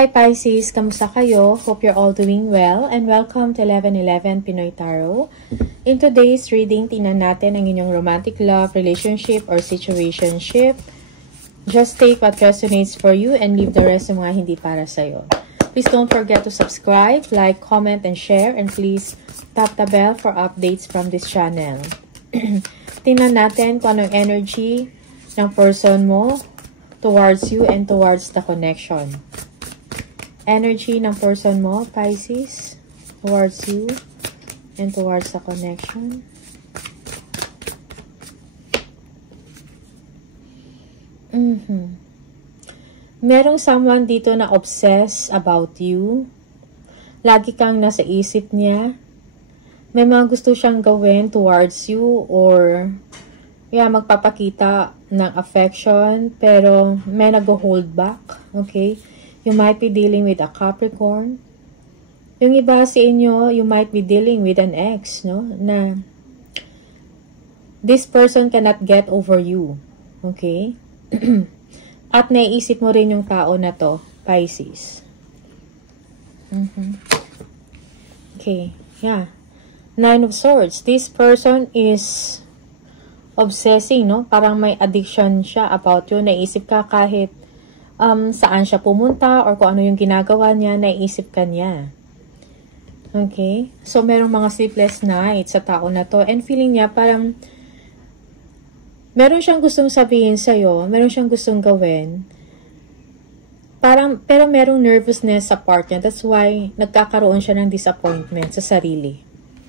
Hi Pisces! Kamusta kayo? Hope you're all doing well and welcome to 1111 Pinoy Tarot. In today's reading, tingnan natin ang inyong romantic love, relationship, or situationship. Just take what resonates for you and leave the rest ng mga hindi para sa'yo. Please don't forget to subscribe, like, comment, and share. And please tap the bell for updates from this channel. Tingnan natin kung anong energy ng person mo towards you and towards the connection. Energy ng person mo, Pisces, towards you and towards the connection. Merong someone dito na obsessed about you. Lagi kang nasa isip niya. May mga gusto siyang gawin towards you or magpapakita ng affection pero may nag-hold back. Okay? You might be dealing with a Capricorn. Yung iba sa inyo, you might be dealing with an ex, no? Na this person cannot get over you. Okay? At naiisip mo rin yung tao na to, Pisces. Okay. Yeah. Nine of Swords. This person is obsessing, no? Parang may addiction siya about you. Naisip ka kahit saan siya pumunta or kung ano yung ginagawa niya, naiisip ka niya. Okay? So, merong mga sleepless nights sa tao na to. And feeling niya parang meron siyang gustong sabihin sa'yo, meron siyang gustong gawin. Pero merong nervousness sa part niya. That's why nagkakaroon siya ng disappointment sa sarili.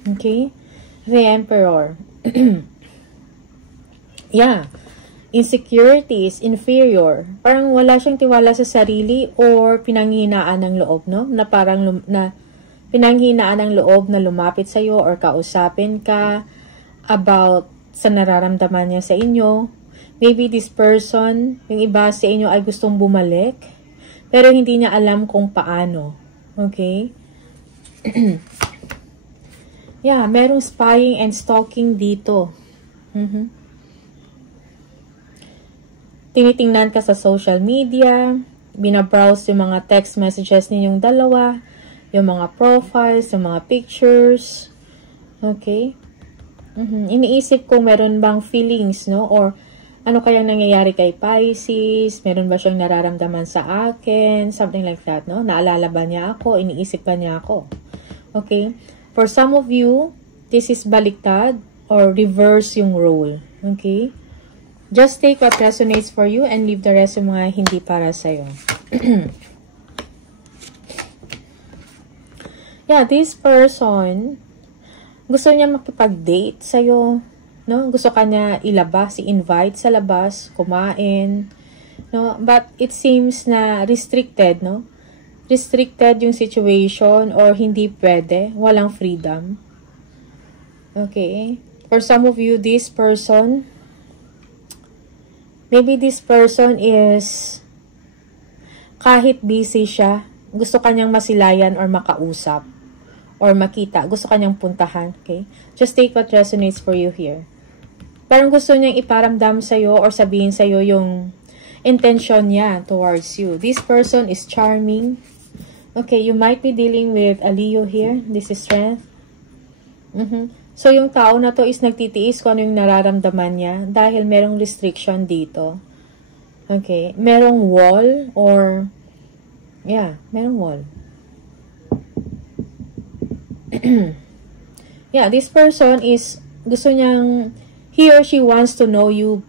Okay? The Emperor. Yeah. Insecurities, inferior. Parang wala siyang tiwala sa sarili or pinanghinaan ng loob, no? Na parang pinanghinaan ng loob na lumapit sa iyo or kausapin ka about sa nararamdaman niya sa inyo. Maybe this person, yung iba sa inyo ay gustong bumalik, pero hindi niya alam kung paano. Okay? Yeah, merong spying and stalking dito. Tinitingnan ka sa social media, binabrowse yung mga text messages ninyong dalawa, yung mga profiles, yung mga pictures. Okay? Iniisip kung meron bang feelings, no? Or ano kayang nangyayari kay Pisces? Meron ba siyang nararamdaman sa akin? Something like that, no? Naalala ba niya ako? Iniisip ba niya ako? Okay? For some of you, this is baliktad or reverse yung role. Okay? Just take what resonates for you and leave the rest ng mga hindi para sa'yo. Yeah, this person, gusto niya makipag-date sa'yo. No? Gusto ka niya ilabas, i-invite sa labas, kumain. No? But it seems na restricted, no? Restricted yung situation or hindi pwede. Walang freedom. Okay? For some of you, this person, maybe this person is, kahit busy siya, gusto kanyang masilayan or makausap or makita. Gusto kanyang puntahan. Okay? Just take what resonates for you here. Parang gusto niyang iparamdam sa'yo or sabihin sa'yo yung intention niya towards you. This person is charming. Okay, you might be dealing with a Leo here. This is Strength. So, yung tao na to is nagtitiis kung ano yung nararamdaman niya dahil merong restriction dito. Okay. Merong wall or, merong wall. Yeah, this person is, gusto niyang, he or she wants to know you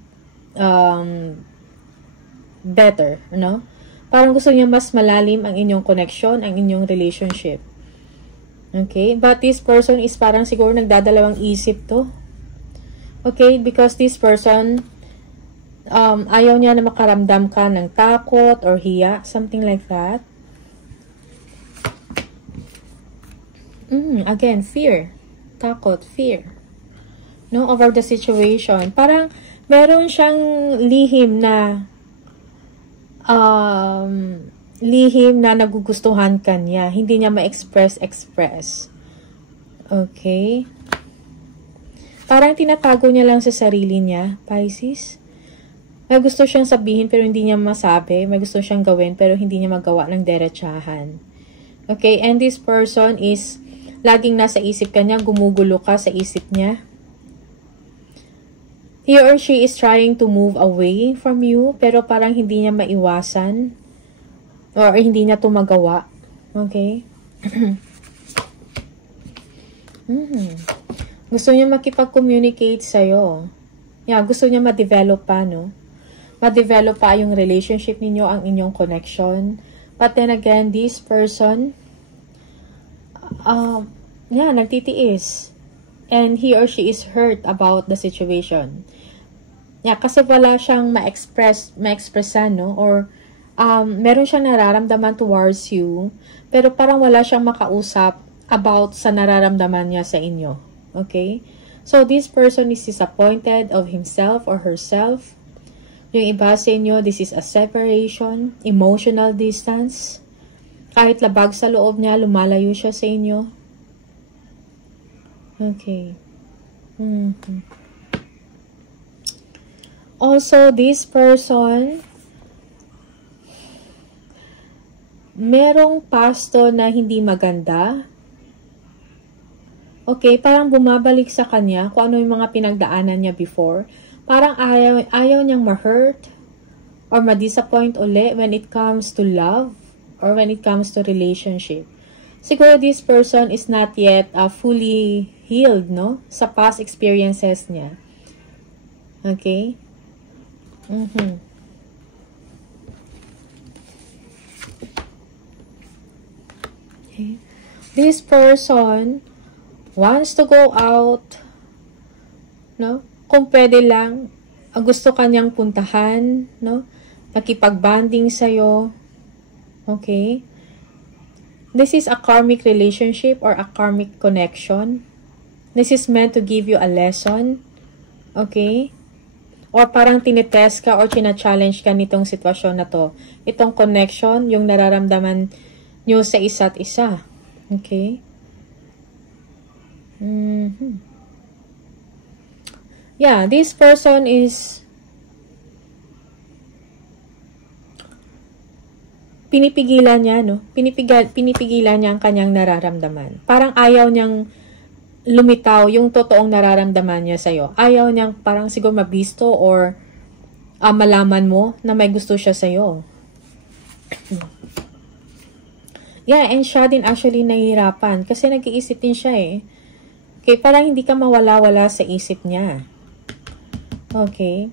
better, no? Parang gusto niya mas malalim ang inyong connection, ang inyong relationship. Okay? But this person is parang siguro nagdadalawang isip to. Okay? Because this person, ayaw niya na makaramdam ka ng takot or hiya. Something like that. Again, fear. Takot, fear. No? Over the situation. Parang meron siyang lihim na nagugustuhan ka niya. Hindi niya ma-express. Okay? Parang tinatago niya lang sa sarili niya, Pisces. May gusto siyang sabihin pero hindi niya masabi. May gusto siyang gawin pero hindi niya magawa ng derechahan. Okay, and this person is laging nasa isip ka niya, gumugulo ka sa isip niya. He or she is trying to move away from you pero parang hindi niya maiwasan or hindi niya ito magawa. Okay? Gusto niya makipag-communicate sa'yo. Yeah, gusto niya ma-develop pa, no? Ma-develop pa yung relationship ninyo, ang inyong connection. But then again, this person, nagtitiis. And he or she is hurt about the situation. Yeah, kasi wala siyang ma-expressan, no? Or, meron siyang nararamdaman towards you, pero parang wala siyang makausap about sa nararamdaman niya sa inyo. Okay? So, this person is disappointed of himself or herself. Yung iba sa inyo, this is a separation, emotional distance. Kahit labag sa loob niya, lumalayo siya sa inyo. Okay. Also, this person, merong pasto na hindi maganda. Okay, parang bumabalik sa kanya kung ano yung mga pinagdaanan niya before. Parang ayaw niyang ma-hurt or ma-disappoint uli when it comes to love or when it comes to relationship. Siguro this person is not yet fully healed, no? Sa past experiences niya. Okay? Okay. This person wants to go out, no? Kung pwede lang, gusto kanyang puntahan, no? Nakipag-bonding sa'yo. Okay? This is a karmic relationship or a karmic connection. This is meant to give you a lesson. Okay? Or parang tinitest ka or china-challenge ka nitong sitwasyon na to. Itong connection, yung nararamdaman nyo sa isa't isa. Okay? Yeah, this person is pinipigilan niya, no? Pinipigilan niya ang kanyang nararamdaman. Parang ayaw niyang lumitaw yung totoong nararamdaman niya sa'yo. Ayaw niyang parang siguro mabisto or malaman mo na may gusto siya sa'yo. Yeah, and siya din actually nahihirapan kasi nag-iisip din siya eh. Okay, parang hindi ka mawala-wala sa isip niya. Okay.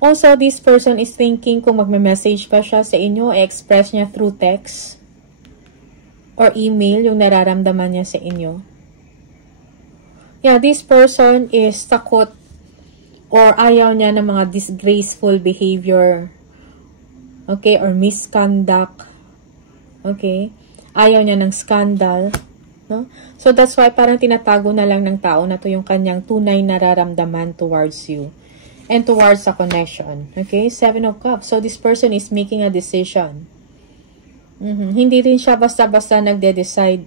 Also, this person is thinking kung magme-message pa siya sa inyo, i-express niya through text or email yung nararamdaman niya sa inyo. Yeah, this person is takot or ayaw niya ng mga disgraceful behavior. Okay, or misconduct. Okay, ayaw niya ng scandal. No? So, that's why parang tinatago na lang ng tao na to yung kanyang tunay nararamdaman towards you and towards the connection. Okay? 7 of Cups. So, this person is making a decision. Hindi rin siya basta-basta nagde-decide.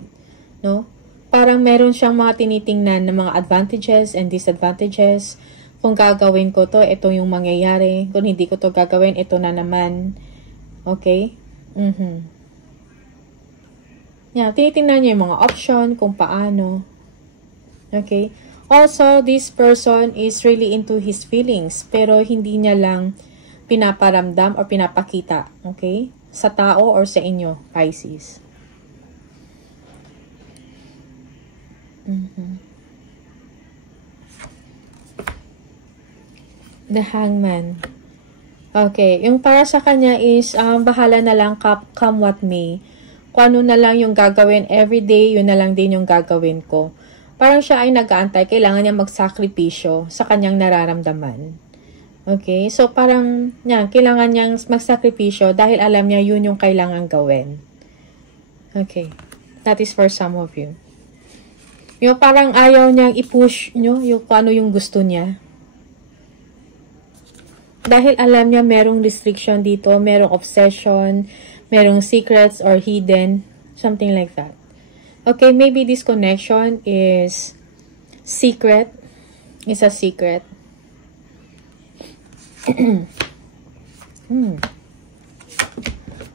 No? Parang meron siyang mga tinitingnan na mga advantages and disadvantages. Kung gagawin ko to, ito yung mangyayari. Kung hindi ko to gagawin, ito na naman. Okay? Yeah, tinitingnan niya yung mga option, kung paano. Okay? Also, this person is really into his feelings, pero hindi niya lang pinaparamdam or pinapakita. Okay? Sa tao or sa inyo, Pisces. The Hangman. Okay, yung para sa kanya is, bahala na lang, come what may. Kung ano na lang yung gagawin everyday, yun na lang din yung gagawin ko. Parang siya ay nag-aantay, kailangan niya magsakripisyo sa kanyang nararamdaman. Okay? So, parang, yan, kailangan niyang magsakripisyo dahil alam niya yun yung kailangan gawin. Okay. That is for some of you. Yung parang ayaw niyang i-push nyo yung kung ano yung gusto niya. Dahil alam niya merong restriction dito, merong obsession, merong secrets or hidden, something like that. Okay, maybe this connection is secret. It's a secret.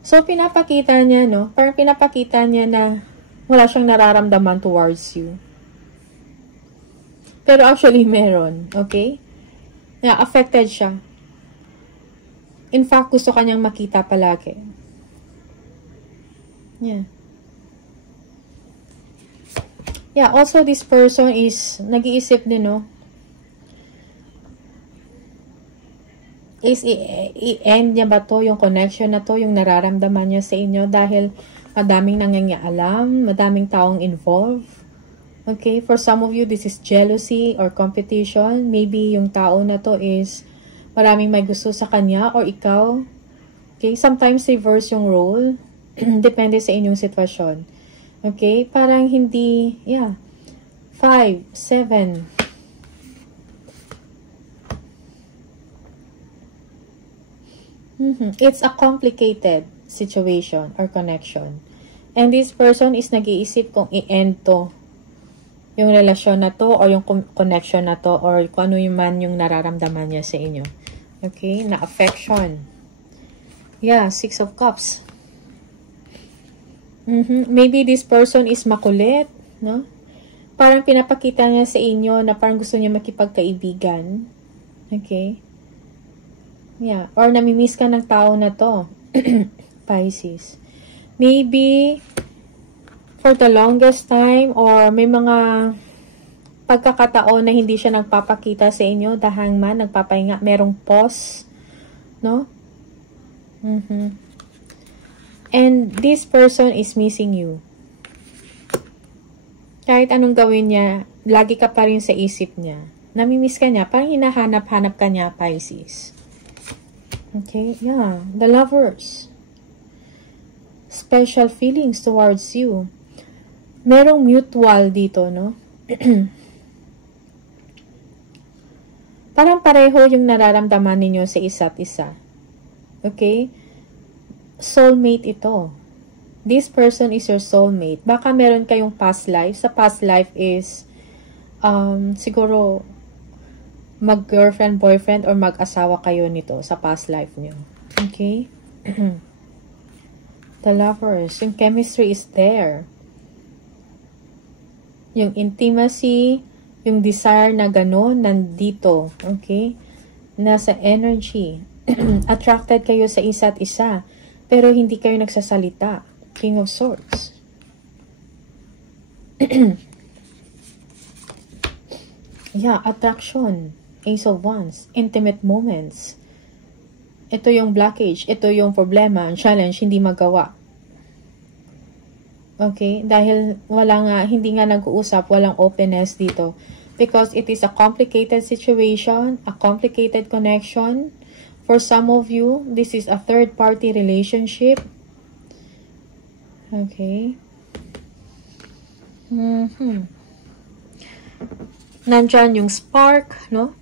So, pinapakita niya, no? Parang pinapakita niya na wala siyang nararamdaman towards you. Pero actually, meron. Okay? Yeah, affected siya. In fact, gusto kanyang makita palagi. Yeah. Yeah, also this person is nag-iisip din, no? Is i-end niya ba to, yung connection na to, yung nararamdaman niya sa inyo dahil madaming nangyayaalam, madaming taong involved. Okay, for some of you, this is jealousy or competition. Maybe yung tao na to is maraming may gusto sa kanya or ikaw. Okay, sometimes reverse yung role. Depende sa inyong sitwasyon. Okay, parang hindi, yeah. 5, 7. It's a complicated situation or connection. And this person is nag-iisip kung i-end to. Yung relasyon na to or yung connection na to or kung ano yung man yung nararamdaman niya sa inyo. Okay? Na affection. Yeah, 6 of Cups. Maybe this person is makulit, no? Parang pinapakita niya sa inyo na parang gusto niya makipagkaibigan. Okay? Yeah. Or namimiss ka ng tao na to. Pisces. Maybe for the longest time or may mga pagkakataon na hindi siya nagpapakita sa inyo, the Hangman, nagpapahinga, merong pause, no? And this person is missing you. Kahit anong gawin niya, lagi ka pa rin sa isip niya. Namimiss ka niya, parang hinahanap-hanap ka niya, Pisces. Okay, yeah. The Lovers. Special feelings towards you. Merong mutual dito, no? Parang pareho yung nararamdaman ninyo sa isa't isa. Okay? Soulmate ito. This person is your soulmate. Baka meron kayong past life. Sa past life is, siguro, mag-girlfriend, boyfriend, or mag-asawa kayo nito sa past life niyo. Okay? The Lovers. Yung chemistry is there. Yung intimacy, yung desire na gano'n, nandito. Okay? Nasa energy. Attracted kayo sa isa't isa. Pero hindi kayo nagsasalita. King of Swords. Yeah, attraction. Ace of Wands. Intimate moments. Ito yung blockage. Ito yung problema, challenge, hindi magawa. Okay? Dahil hindi nga nag-uusap, walang openness dito. Because it is a complicated situation, a complicated connection. For some of you, this is a third-party relationship. Okay? Nandyan yung spark, no?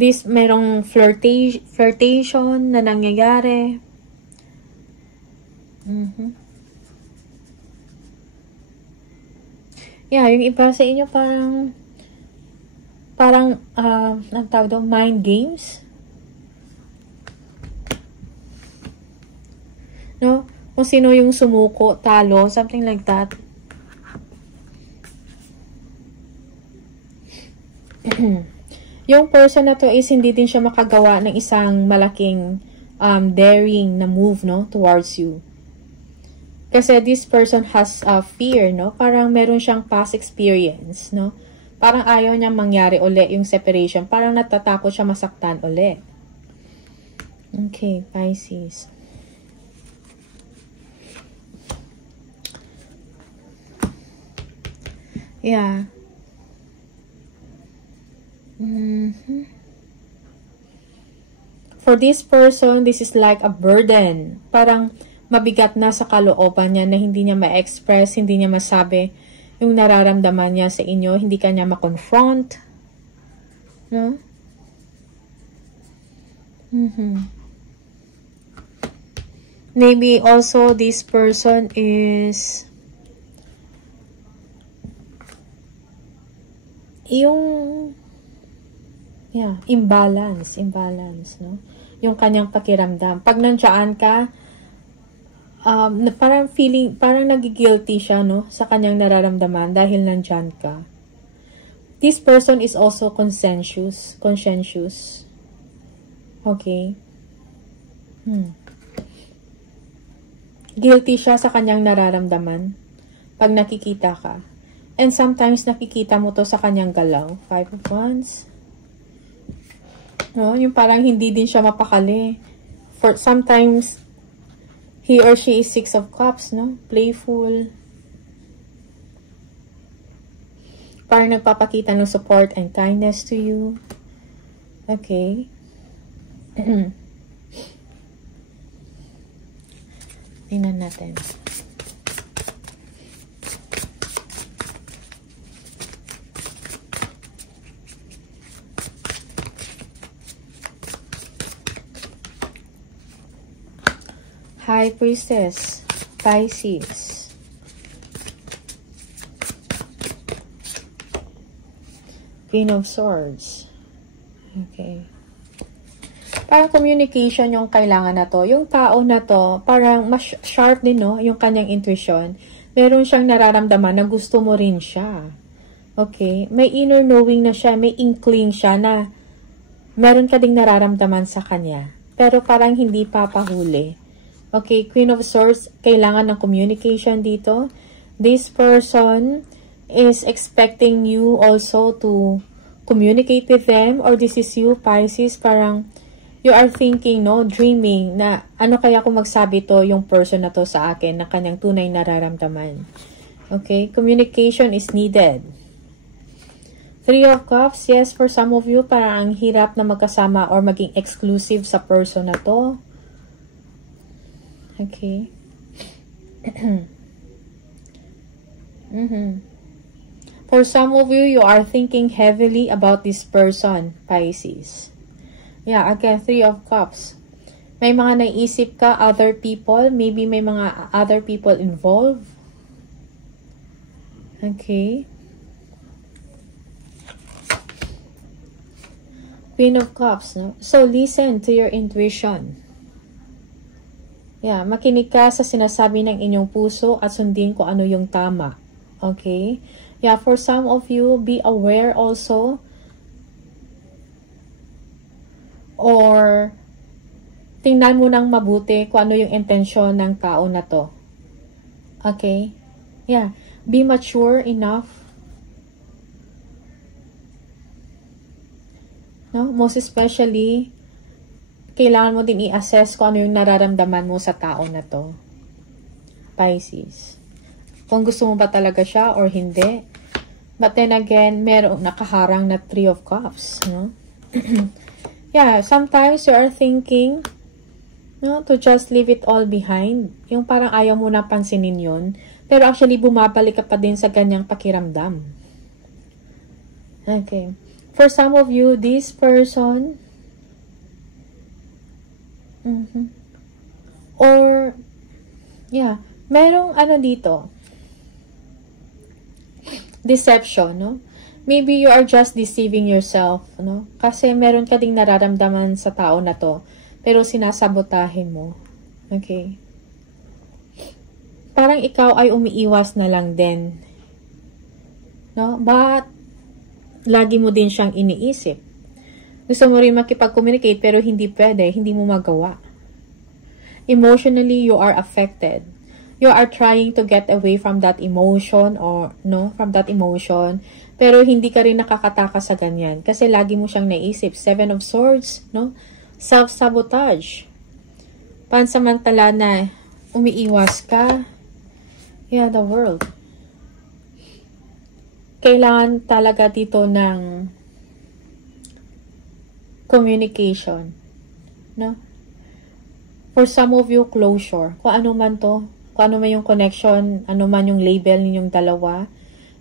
This, merong flirtation na nangyayari. Yeah, yung iba sa inyo parang, ang tawag doon, mind games. No? Kung sino yung sumuko, talo, something like that. Yung person na to is hindi din siya makagawa ng isang malaking daring na move, no, towards you. Kasi this person has fear, no? Parang meron siyang past experience, no? Parang ayaw niyang mangyari uli yung separation. Parang natatakot siya masaktan uli. Okay, Pisces. Yeah. For this person, this is like a burden. Parang mabigat na sa kalooban niya na hindi niya ma-express, hindi niya masabi yung nararamdaman niya sa inyo, hindi ka niya ma-confront. No? Maybe also this person is yung Yeah, imbalance, no? Yung kanyang pakiramdam. Pag nandiyan ka, parang nagigilty siya, no? Sa kanyang nararamdaman dahil nandiyan ka. This person is also conscientious. Okay? Guilty siya sa kanyang nararamdaman pag nakikita ka. And sometimes nakikita mo to sa kanyang galaw. 5 of Wands. No, yung parang hindi din siya mapakali. For sometimes he or she is 6 of Cups, no? Playful. Parang nagpapakita ng support and kindness to you. Okay. Tingnan natin. High Priestess, Pisces. Queen of Swords. Okay. Parang communication yung kailangan na to. Yung tao na to, parang mas sharp din, no? Yung kanyang intuition. Meron siyang nararamdaman na gusto mo rin siya. Okay? May inner knowing na siya, may inkling siya na meron ka ding nararamdaman sa kanya. Pero parang hindi papahuli. Okay, Queen of Swords, kailangan ng communication dito. This person is expecting you also to communicate with them, or this is you, Pisces, parang you are thinking, no, dreaming, na ano kaya kung magsabi to yung person na to sa akin, na kanyang tunay nararamdaman. Okay, communication is needed. 3 of Cups, yes, for some of you, parang ang hirap na magkasama or maging exclusive sa person na to. Okay. For some of you, you are thinking heavily about this person, Pisces. Yeah, again, 3 of Cups. May mga naisip ka, other people. Maybe may mga other people involved. Okay. Queen of Cups, no? So, listen to your intuition. Yeah, makinig ka sa sinasabi ng inyong puso at sundin kung ano yung tama. Okay? Yeah, for some of you, be aware also or tingnan mo nang mabuti kung ano yung intensyon ng tao na to. Okay? Yeah, be mature enough. No? Most especially, kailangan mo din i-assess kung ano yung nararamdaman mo sa tao na to. Pisces. Kung gusto mo ba talaga siya or hindi. But then again, merong nakaharang na 3 of Cups. No? Yeah, sometimes you are thinking, no, to just leave it all behind. Yung parang ayaw mo na pansinin yun. Pero actually, bumabalik ka pa din sa ganyang pakiramdam. Okay. For some of you, this person, or, yeah, merong ano dito, deception, no? Maybe you are just deceiving yourself, no? Kasi meron ka ding nararamdaman sa tao na to, pero sinasabotahin mo. Okay? Parang ikaw ay umiiwas na lang din. No? But, lagi mo din siyang iniisip. Gusto mo rin makipag-communicate pero hindi pwede, hindi mo magawa. Emotionally, you are affected. You are trying to get away from that emotion or, no, from that emotion. Pero hindi ka rin nakakatakas sa ganyan. Kasi lagi mo siyang naisip. 7 of Swords, no? Self-sabotage. Pansamantala na umiiwas ka. Yeah, the World. Kailangan talaga dito ng communication, no? For some of you, closure. Kung ano man to, kung ano man yung connection, ano man yung label ninyong dalawa.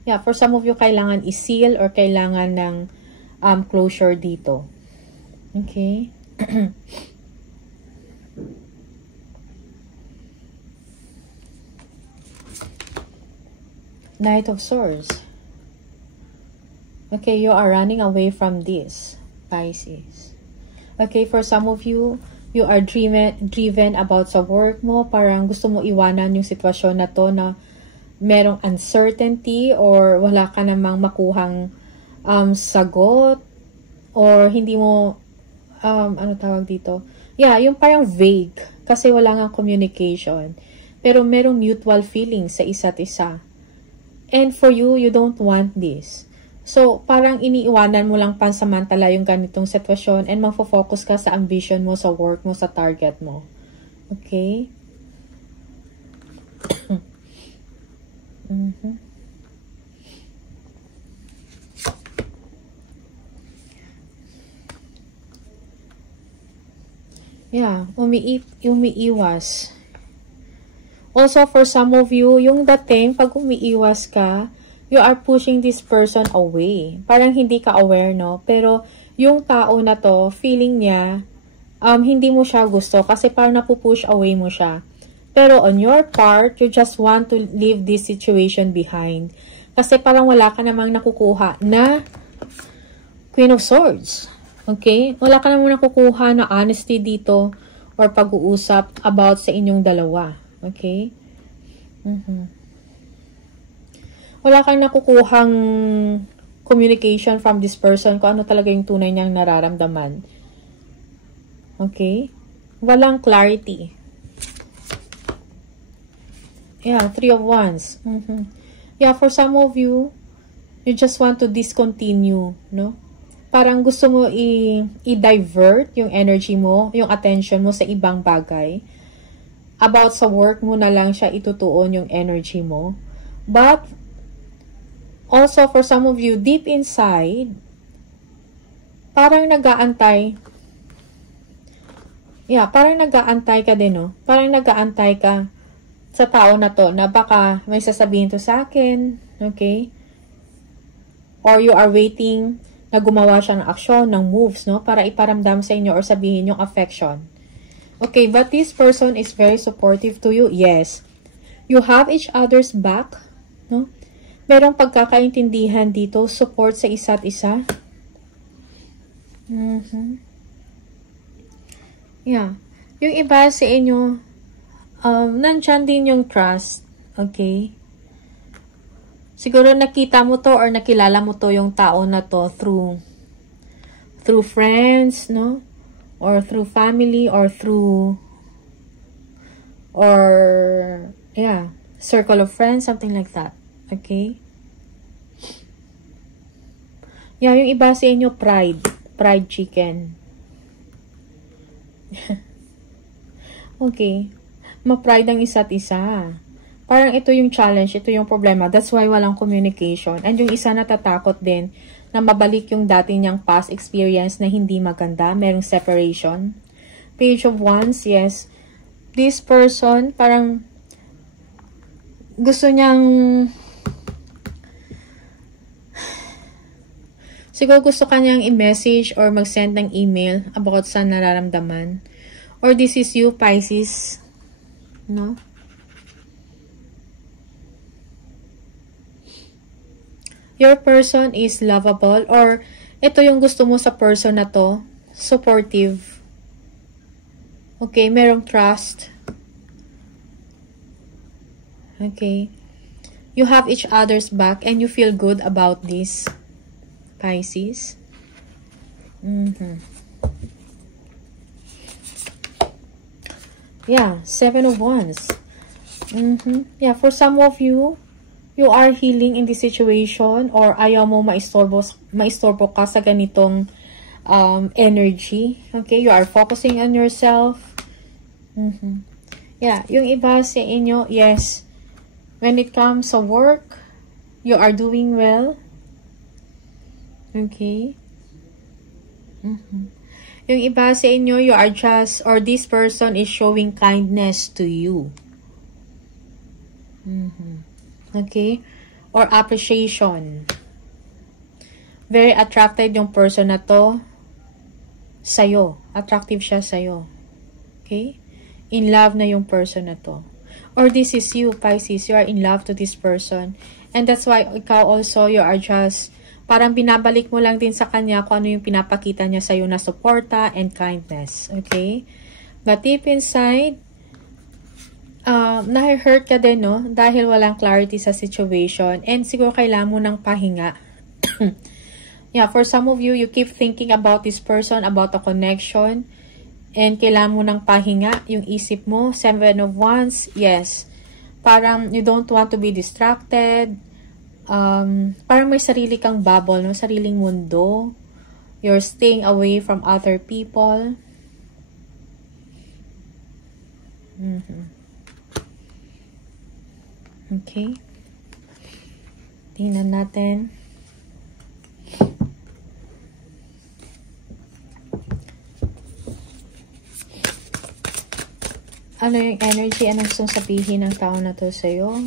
Yeah, for some of you, kailangan i-seal or kailangan ng closure dito. Okay? Knight of Swords. Okay, you are running away from this. Pisces. Okay, for some of you, you are driven about sa work mo. Parang gusto mo iwanan yung sitwasyon na to na merong uncertainty or wala ka namang makuhang sagot or hindi mo, ano tawag dito? Yeah, yung parang vague kasi wala nga communication. Pero merong mutual feelings sa isa't isa. And for you, you don't want this. So, parang iniiwanan mo lang pansamantala yung ganitong sitwasyon and magfo-focus ka sa ambition mo, sa work mo, sa target mo. Okay? Yeah, umiiwas. Also, for some of you, yung dating, pag umiiwas ka, you are pushing this person away. Parang hindi ka aware, no? Pero, yung tao na to, feeling niya, hindi mo siya gusto kasi parang napupush away mo siya. Pero on your part, you just want to leave this situation behind. Kasi parang wala ka namang nakukuha na Queen of Swords. Okay? Wala ka namang nakukuha na honesty dito or pag-uusap about sa inyong dalawa. Okay? Wala kang nakukuhang communication from this person kung ano talaga yung tunay niyang nararamdaman. Okay? Walang clarity. Yeah, 3 of Wands. Yeah, for some of you, you just want to discontinue, no? Parang gusto mo i-divert yung energy mo, yung attention mo sa ibang bagay. About sa work mo na lang siya itutuon yung energy mo. But, also, for some of you, deep inside, parang nag-aantay. Yeah, parang nag-aantay ka din, no? Parang nag-aantay ka sa tao na to na baka may sasabihin to sa akin. Okay? Or you are waiting na gumawa siya ng aksyon, ng moves, no? Para iparamdam sa inyo or sabihin yung affection. Okay, but this person is very supportive to you. Yes. You have each other's back, no? Merong pagkakaintindihan dito, support sa isa't isa. Yeah. Yung iba sa inyo, nandyan din yung trust. Okay? Siguro nakita mo to or nakilala mo to yung tao na to through friends, no? Or through family or yeah, circle of friends, something like that. Okay? Yeah, yung iba sa inyo, pride chicken. Okay. Ma-pride ang isa't isa. Parang ito yung challenge, ito yung problema. That's why walang communication. And yung isa natatakot din na mabalik yung dati niyang past experience na hindi maganda. Merong separation. Page of Wands, yes. This person, parang gusto niyang siguro gusto kanyang i-message or mag-send ng email about sa nararamdaman. Or this is you, Pisces. No? Your person is lovable or ito yung gusto mo sa person na to, supportive. Okay, merong trust. Okay. You have each other's back and you feel good about this, Pisces. Yeah, 7 of Wands. Yeah, for some of you, you are healing in this situation or ayaw mo maistorbo ka sa ganitong energy. Okay, you are focusing on yourself. Yeah, yung iba sa inyo, yes, when it comes to work, you are doing well. Okay. Yung iba sa inyo, you are just, or this person is showing kindness to you. Okay? Or appreciation. Very attracted yung person na to sa'yo. Attractive siya sa'yo. Okay? In love na yung person na to. Or this is you, Pisces. You are in love to this person. And that's why ikaw also, you are just Parang binabalik mo lang din sa kanya kung ano yung pinapakita niya sa'yo na suporta and kindness. Okay? But deep inside, na-hurt ka din, no? Dahil walang clarity sa situation. And siguro kailangan mo ng pahinga. Yeah, for some of you, you keep thinking about this person, about a connection. And kailangan mo ng pahinga, yung isip mo. 7 of Wands, yes. Parang you don't want to be distracted. Parang may sarili kang bubble, no? Sariling mundo. You're staying away from other people. Okay. Tingnan natin. Ano yung energy? Anong gustong sabihin ng tao na to sa'yo?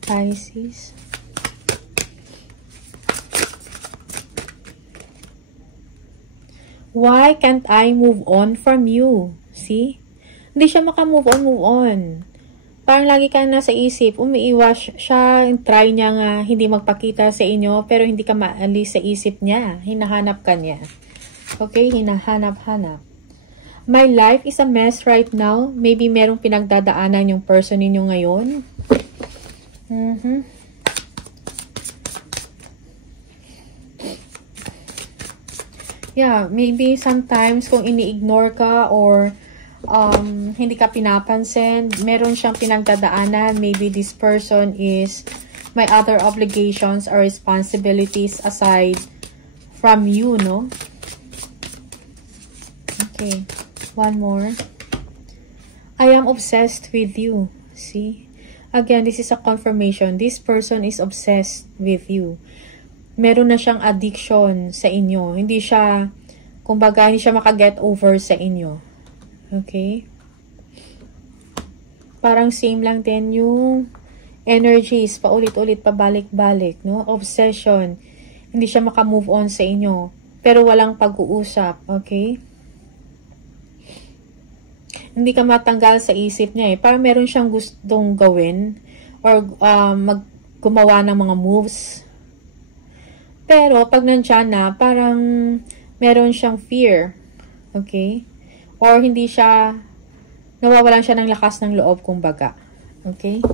Pisces. Why can't I move on from you? See? Hindi siya maka-move on. Parang lagi ka nasa isip, umiiwas siya, try niya nga hindi magpakita sa inyo, pero hindi ka maalis sa isip niya. Hinahanap ka niya. Okay? Hinahanap-hanap. My life is a mess right now. Maybe merong pinagdadaanan yung person ninyo ngayon. Yeah, maybe sometimes kung ini-ignore ka or hindi ka pinapansin, meron siyang pinagdadaanan. Maybe this person is may other obligations or responsibilities aside from you, no? Okay, one more. I am obsessed with you. See? Again, this is a confirmation. This person is obsessed with you. Meron na siyang addiction sa inyo. Hindi siya, kumbaga, hindi siya makaget over sa inyo. Okay? Parang same lang din yung energies, paulit-ulit, pabalik-balik, no? Obsession. Hindi siya makamove on sa inyo. Pero walang pag-uusap, okay? Hindi ka matanggal sa isip niya eh. Parang meron siyang gustong gawin or gumawa ng mga moves. Pero, pag nandyan na, parang meron siyang fear. Okay? Or hindi siya, nawawalan siya ng lakas ng loob, kumbaga. Okay?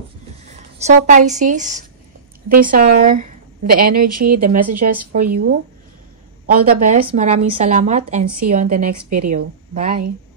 So, Pisces, these are the energy, the messages for you. All the best. Maraming salamat and see you on the next video. Bye!